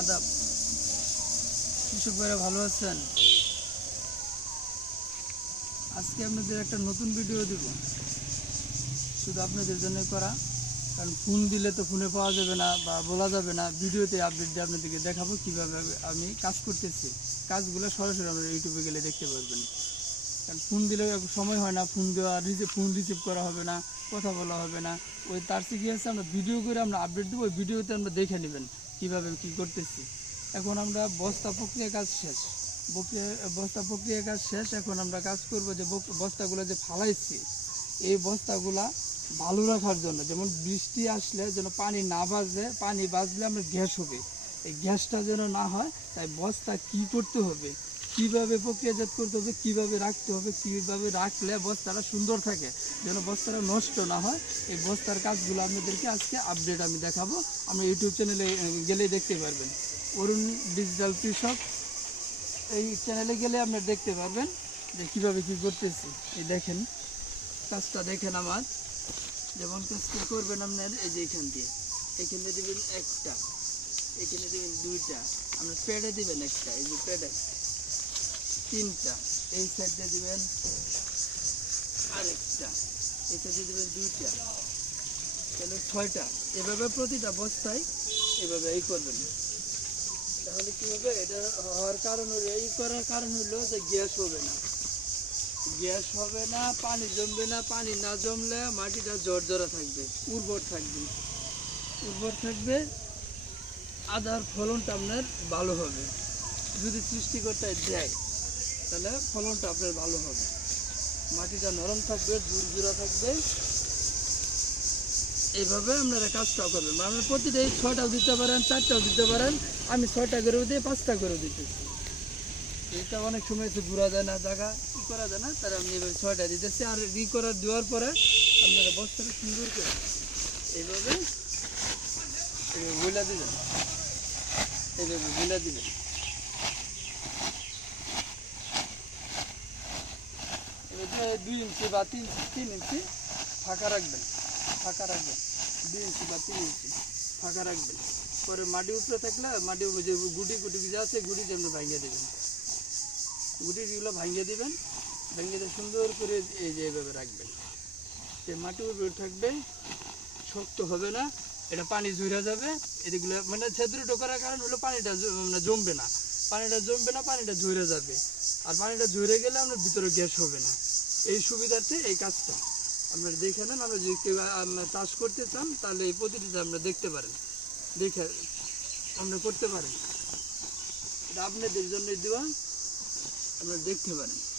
আদাব। কৃষক ভাইরা ভালো আছেন? আজকে আপনাদের একটা নতুন ভিডিও দিব। শুধু আপনাদের জন্য করা। কারণ ফোন দিলে তো ফোনে পাওয়া যাবে না বা বলা যাবে না। ভিডিওতে আপডেট দিয়ে আপনাদেরকে দেখাবো কীভাবে আমি কাজ করতেছি। কাজগুলো সরাসরি আমরা ইউটিউবে গেলে দেখতে পারবেন। কারণ ফোন দিলে সময় হয় না, ফোন দেওয়া, রিসিভ, ফোন রিসিভ করা হবে না, কথা বলা হবে না। ওই তার থেকে কি আছে আমরা ভিডিও করে আমরা আপডেট দেবো, ওই ভিডিওতে আমরা দেখে নেবেন কীভাবে কী করতেছি। এখন আমরা বস্তা প্রক্রিয়া কাজ শেষ। বস্তা প্রক্রিয়া কাজ শেষ, এখন আমরা কাজ করব যে বস্তাগুলো যে ফালাইছি, এই বস্তাগুলা ভালো রাখার জন্য, যেমন বৃষ্টি আসলে যেন পানি না বাজলে পানি বাজলে আমরা গ্যাস হবে। এই গ্যাসটা যেন না হয়, তাই বস্তা কি করতে হবে কীভাবে প্রক্রিয়াজাত করতে হবে, কীভাবে রাখতে হবে, কীভাবে রাখলে বস্তাটা সুন্দর থাকে, যেন বস্তাটা নষ্ট না হয়। এই বস্তার কাজগুলো আপনাদেরকে আজকে আপডেট আমি দেখাবো। আমরা ইউটিউব চ্যানেলে গেলেই দেখতে পারবেন। অরুণ ডিজিটাল কৃষক এই চ্যানেলে গেলে আপনারা দেখতে পারবেন যে কীভাবে কী করতেছি। এই দেখেন, কাজটা দেখেন আমার। যেমন কাজটা করবেন আপনার, এই যে এখান দিয়ে। এখানে দিবেন একটা, এখানে দিবেন দুইটা। আপনার পেডে দিবেন একটা, এই যে পেডে তিনটা। এই সাইডে দিবেন আরেকটা। এই সাইডে দিবেন দুইটা। তাহলে ছয়টা। এভাবে প্রতিটা বস্তায় এভাবে এই করবেন। তাহলে কি হবে? এটা হওয়ার কারণ হলো, এই করার কারণ হলো যে গ্যাস হবে না। গ্যাস হবে না, পানি জমবে না। পানি না জমলে মাটিটা জর্জরা থাকবে, উর্বর থাকবে। উর্বর থাকবে, আদার ফলনটা আপনার ভালো হবে। যদি সৃষ্টিকর্তা দেয়। তাহলে ফলনটা আপনার ভালো হবে। মাটিটা নরম থাকবে জুরজুরা থাকবে। এইভাবে আপনারা কাজটা করবেন। মানে প্রতিটা এই ছটাও দিতে পারেন, চারটাও দিতে পারেন। আমি ছটা করেও দিয়ে পাঁচটা করেও দিতেছি। এটা অনেক সময় এসে ঘুরা যায় না, জায়গা ই করা যায় না? তারা আমি এভাবে ছয়টা দিতেছি। আর ই করা দেওয়ার পরে আপনারা বস্তাটা সুন্দর করে এইভাবে বইলা দিবেন। এইভাবে বইলা দিবেন। দুই ইঞ্চি বা তিন তিন ইঞ্চি ফাঁকা রাখবেন ফাঁকা রাখবেন। দুই ইঞ্চি বা তিন ইঞ্চি ফাঁকা রাখবেন। পরে মাটি উপরে থাকলে মাটি যে গুটি গুটি যা আছে গুটি যেমন ভাঙিয়ে দেবেন। গুটিগুলো ভাঙিয়ে দিবেন, ভাঙিয়ে দিয়ে সুন্দর করে এই যে এইভাবে রাখবেন। যে মাটি উপরে থাকবে, শক্ত হবে না, এটা পানি ঝরে যাবে। এদিকগুলো মানে ছেদ্রটো করার কারণ হলো পানিটা মানে জমবে না। পানিটা জমবে না, পানিটা ঝরে যাবে। আর পানিটা ঝরে গেলে আপনার ভিতরে গ্যাস হবে না। এই সুবিধাতে এই কাজটা। আপনারা দেখে নেন, আমরা যদি কেউ চাষ করতে চান, তাহলে এই পদ্ধতিটা আপনারা দেখতে পারেন। দেখে আপনারা করতে পারেন। এটা আপনাদের জন্য দেওয়া। আপনারা দেখতে পারেন।